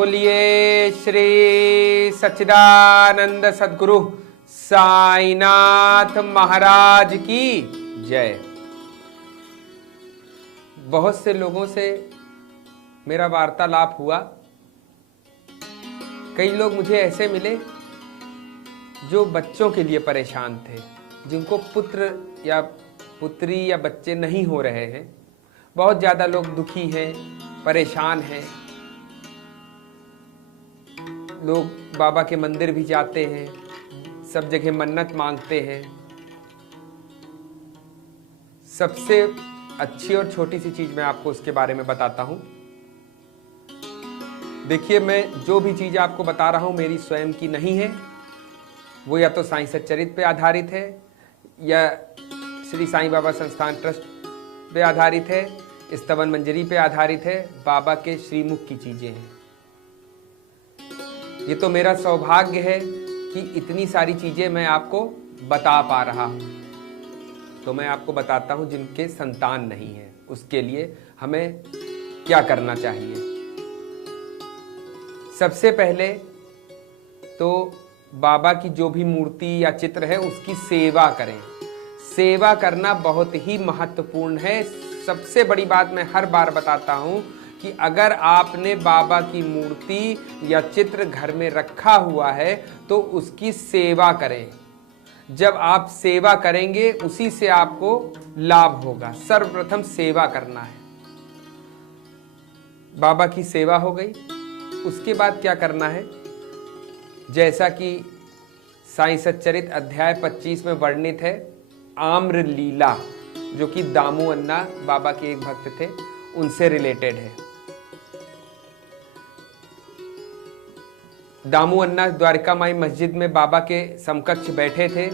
बोलिए श्री सच्चिदानंद सद्गुरु साईनाथ महाराज की जय। बहुत से लोगों से मेरा वार्तालाप हुआ। कई लोग मुझे ऐसे मिले जो बच्चों के लिए परेशान थे, जिनको पुत्र या पुत्री या बच्चे नहीं हो रहे हैं। बहुत ज़्यादा लोग दुखी हैं, परेशान हैं। लोग बाबा के मंदिर भी जाते हैं, सब जगह मन्नत मांगते हैं। सबसे अच्छी और छोटी सी चीज़ मैं आपको उसके बारे में बताता हूँ। देखिए, मैं जो भी चीज़ आपको बता रहा हूँ मेरी स्वयं की नहीं है। वो या तो साईं सच्चरित्र पे आधारित है या श्री साईं बाबा संस्थान ट्रस्ट पे आधारित है, स्तवन मंजरी पे आधारित है। बाबा के श्रीमुख की चीज़ें हैं। ये तो मेरा सौभाग्य है कि इतनी सारी चीज़ें मैं आपको बता पा रहा हूँ। तो मैं आपको बताता हूँ जिनके संतान नहीं है उसके लिए हमें क्या करना चाहिए। सबसे पहले तो बाबा की जो भी मूर्ति या चित्र है उसकी सेवा करें। सेवा करना बहुत ही महत्वपूर्ण है। सबसे बड़ी बात मैं हर बार बताता हूँ कि अगर आपने बाबा की मूर्ति या चित्र घर में रखा हुआ है तो उसकी सेवा करें। जब आप सेवा करेंगे उसी से आपको लाभ होगा। सर्वप्रथम सेवा करना है। बाबा की सेवा हो गई, उसके बाद क्या करना है, जैसा कि साईं सच्चरित्र अध्याय 25 में वर्णित है, आम्र लीला, जो कि दामू अन्ना बाबा के एक भक्त थे, उनसे रिलेटेड है। दामू अन्ना द्वारिका माई मस्जिद में बाबा के समकक्ष बैठे थे।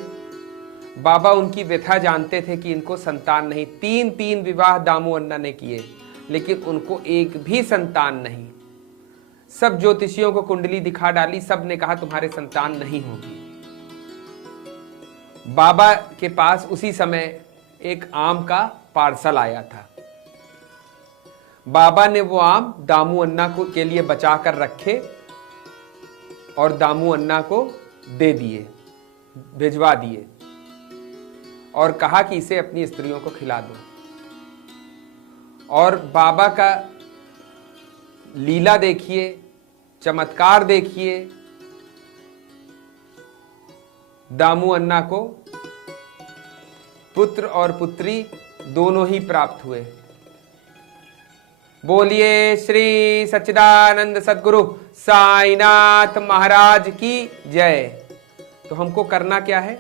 बाबा उनकी व्यथा जानते थे कि इनको संतान नहीं। 3 विवाह दामू अन्ना ने किए, लेकिन उनको एक भी संतान नहीं। सब ज्योतिषियों को कुंडली दिखा डाली, सब ने कहा तुम्हारे संतान नहीं होगी। बाबा के पास उसी समय एक आम का पार्सल आया था। बाबा ने वो आम दामू अन्ना को के लिए बचा कर रखे और दामू अन्ना को दे दिए, भिजवा दिए और कहा कि इसे अपनी स्त्रियों को खिला दो। और बाबा का लीला देखिए, चमत्कार देखिए। दामू अन्ना को पुत्र और पुत्री दोनों ही प्राप्त हुए। बोलिए श्री सच्चिदानंद सद्गुरु साईनाथ महाराज की जय। तो हमको करना क्या है,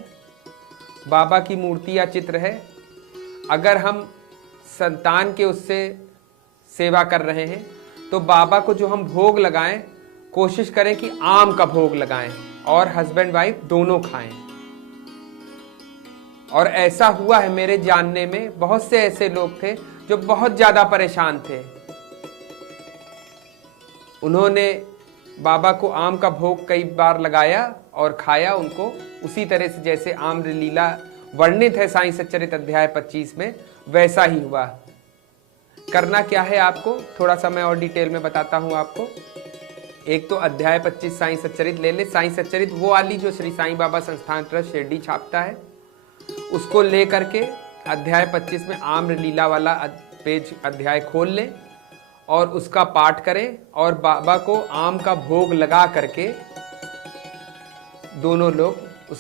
बाबा की मूर्ति या चित्र है, अगर हम संतान के उससे सेवा कर रहे हैं तो बाबा को जो हम भोग लगाएं, कोशिश करें कि आम का भोग लगाएं और हस्बैंड वाइफ दोनों खाएं। और ऐसा हुआ है मेरे जानने में, बहुत से ऐसे लोग थे जो बहुत ज्यादा परेशान थे। उन्होंने बाबा को आम का भोग कई बार लगाया और खाया। उनको उसी तरह से जैसे आम्र लीला वर्णित है साईं सच्चरित्र अध्याय 25 में, वैसा ही हुआ। करना क्या है आपको, थोड़ा सा मैं और डिटेल में बताता हूं आपको। एक तो अध्याय 25 साईं सच्चरित्र ले ले। साईं सच्चरित्र वो वाली जो श्री साईं बाबा संस्थान ट्रस्ट शिरडी छापता है, उसको ले करके अध्याय 25 में आम्र लीला वाला पेज अध्याय खोल लें और उसका पाठ करें और बाबा को आम का भोग लगा करके दोनों लोग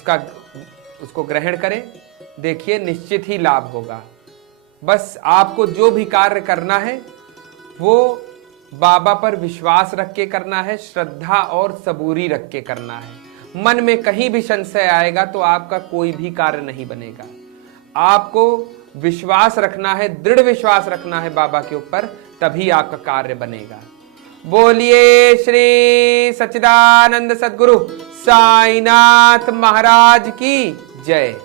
उसको ग्रहण करें। देखिए निश्चित ही लाभ होगा। बस आपको जो भी कार्य करना है वो बाबा पर विश्वास रख के करना है, श्रद्धा और सबूरी रख के करना है। मन में कहीं भी संशय आएगा तो आपका कोई भी कार्य नहीं बनेगा। आपको विश्वास रखना है, दृढ़ विश्वास रखना है बाबा के ऊपर, तभी आपका कार्य बनेगा। बोलिए श्री सच्चिदानंद सद्गुरु साईनाथ महाराज की जय।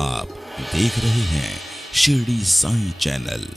आप देख रहे हैं शिरडी साईं चैनल।